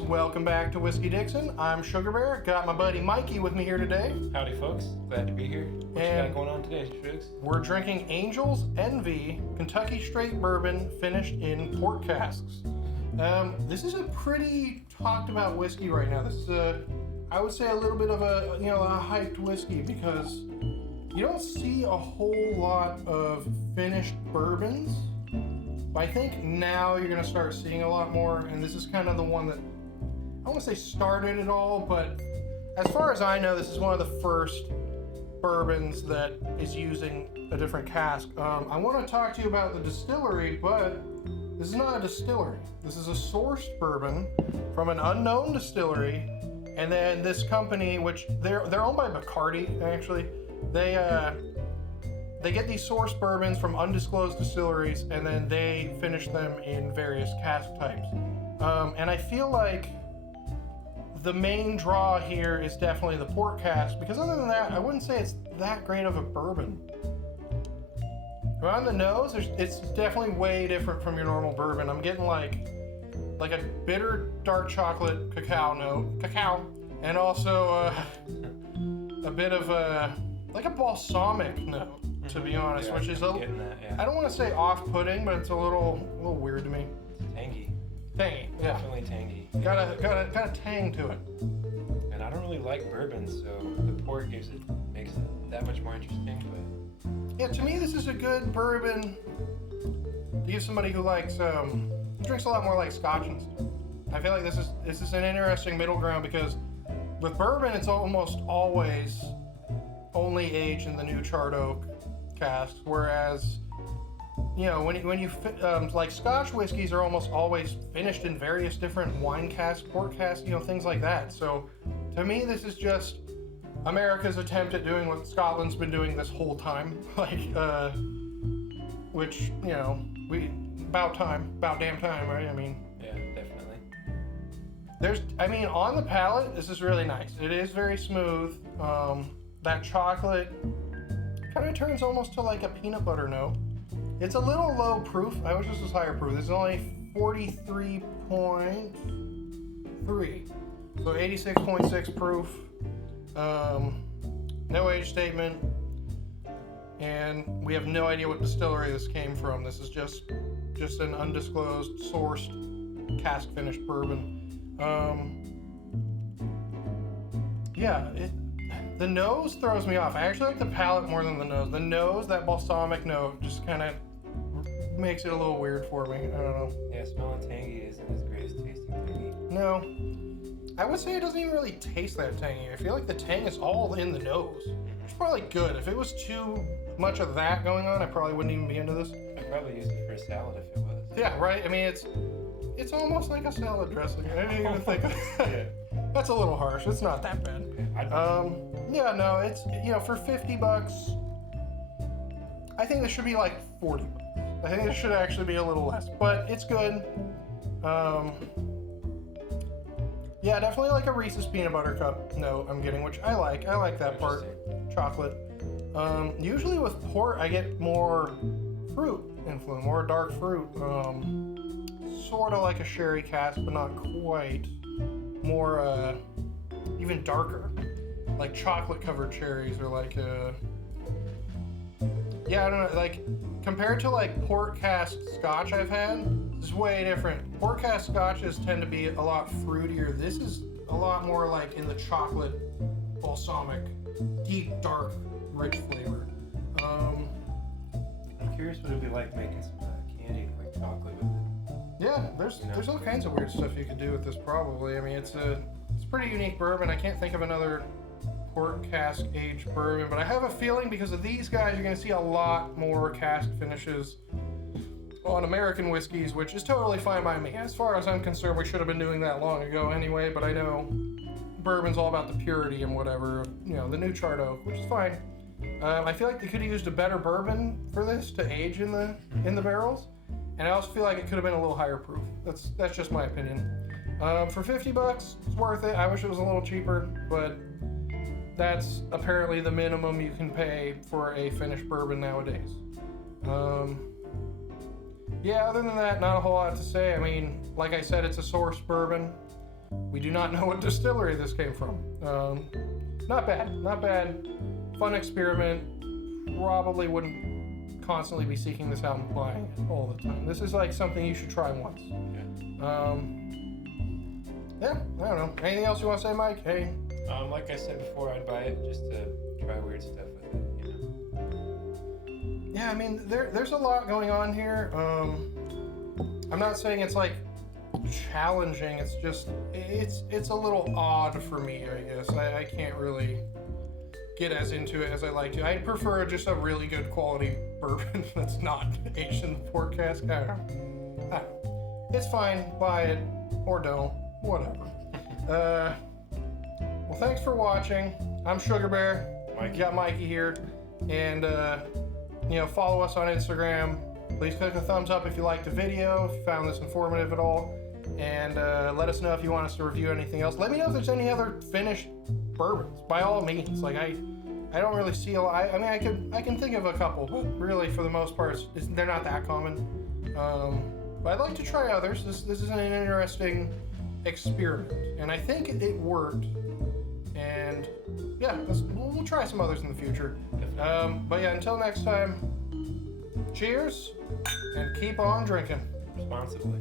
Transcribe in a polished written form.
guys, welcome back to Whiskey Dixon. I'm Sugarbear, got my buddy Mikey with me here today. Howdy folks, glad to be here. What you got going on today, Shugs? We're drinking Angel's Envy Kentucky Straight Bourbon finished in port casks. This is a pretty talked about whiskey right now. This is I would say a little bit of a hyped whiskey because you don't see a whole lot of finished bourbons. But I think now you're going to start seeing a lot more, and this is kind of the one that, I don't want to say started it all, but as far as I know, this is one of the first bourbons that is using a different cask. I want to talk to you about the distillery, but this is not a distillery. This is a sourced bourbon from an unknown distillery, and then this company, which they're owned by Bacardi, actually, they get these source bourbons from undisclosed distilleries, and then they finish them in various cask types. And I feel like the main draw here is definitely the port cask, because other than that, I wouldn't say it's that great of a bourbon. Around the nose, it's definitely way different from your normal bourbon. I'm getting like a bitter dark chocolate cacao, and also a bit of like a balsamic note. To be honest, yeah, which is that, yeah. I don't want to say off-putting, but it's a little weird to me. Tangy. Tangy, yeah. Definitely tangy. Got a tang to it. And I don't really like bourbon, so the port makes it that much more interesting. But yeah, to me, this is a good bourbon to give somebody who likes drinks a lot more like Scotch and stuff. I feel like this is an interesting middle ground because with bourbon, it's almost always only aged in the new charred oak casks, whereas when you like Scotch whiskeys are almost always finished in various different wine casks, port casks, things like that. So to me, this is just America's attempt at doing what Scotland's been doing this whole time, which about damn time, right? I mean, yeah, definitely. On the palate, this is really nice. It is very smooth. That chocolate kind of turns almost to like a peanut butter note. It's a little low proof. I wish this was higher proof. This is only 43.3, so 86.6 proof. No age statement, and we have no idea what distillery this came from. This is just an undisclosed sourced cask finished bourbon. The nose throws me off. I actually like the palate more than the nose. The nose, that balsamic note, just kind of makes it a little weird for me. I don't know. Yeah, smelling tangy isn't as great as tasting tangy. No. I would say it doesn't even really taste that tangy. I feel like the tang is all in the nose. It's probably good. If it was too much of that going on, I probably wouldn't even be into this. I'd probably use it for a salad if it was. Yeah, right? I mean, it's almost like a salad dressing. I didn't even think of that. Yeah. That's a little harsh. It's not that bad. It's for $50. I think this should be like $40. I think this should actually be a little less, but it's good. Definitely like a Reese's peanut butter cup note I'm getting, which I like. I like that part. Chocolate. Usually with port, I get more fruit influence, more dark fruit. Sort of like a sherry cask, but not quite. More even darker, like chocolate covered cherries, or like I don't know, like compared to like port cask Scotch I've had, this is way different. Port cask Scotches tend to be a lot fruitier. This is a lot more like in the chocolate balsamic, deep dark rich flavor. I'm curious what it'd be like making some candy like chocolate with it. Yeah, there's all kinds of weird stuff you could do with this probably. I mean, it's pretty unique bourbon. I can't think of another port cask aged bourbon, but I have a feeling because of these guys, you're going to see a lot more cask finishes on American whiskeys, which is totally fine by me. As far as I'm concerned, we should have been doing that long ago anyway, but I know bourbon's all about the purity and whatever, the new charred oak, which is fine. I feel like they could have used a better bourbon for this to age in the barrels. And I also feel like it could have been a little higher proof. That's just my opinion. For $50, it's worth it. I wish it was a little cheaper, but that's apparently the minimum you can pay for a finished bourbon nowadays. Other than that, not a whole lot to say. I mean, like I said, it's a sourced bourbon. We do not know what distillery this came from. Not bad, not bad. Fun experiment. Probably wouldn't constantly be seeking this out and buying it all the time. This is like something you should try once. Yeah, I don't know. Anything else you want to say, Mike? Hey. Like I said before, I'd buy it just to try weird stuff with it, you know. Yeah, I mean, there's a lot going on here. I'm not saying it's like challenging. It's just it's a little odd for me, I guess. I can't really get as into it as I like to. I prefer just a really good quality bourbon that's not aged in the port cask. I don't know. It's fine. Buy it or don't. Whatever. Well, thanks for watching. I'm Sugarbear. Mikey. Got Mikey here, and follow us on Instagram. Please click the thumbs up if you liked the video, if you found this informative at all, and let us know if you want us to review anything else. Let me know if there's any other finished bourbons. By all means, like I don't really see a lot. I mean, I can think of a couple, but really for the most part, they're not that common. But I'd like to try others. This is an interesting experiment, and I think it worked. And yeah, we'll try some others in the future. But yeah, until next time, cheers, and keep on drinking Responsibly.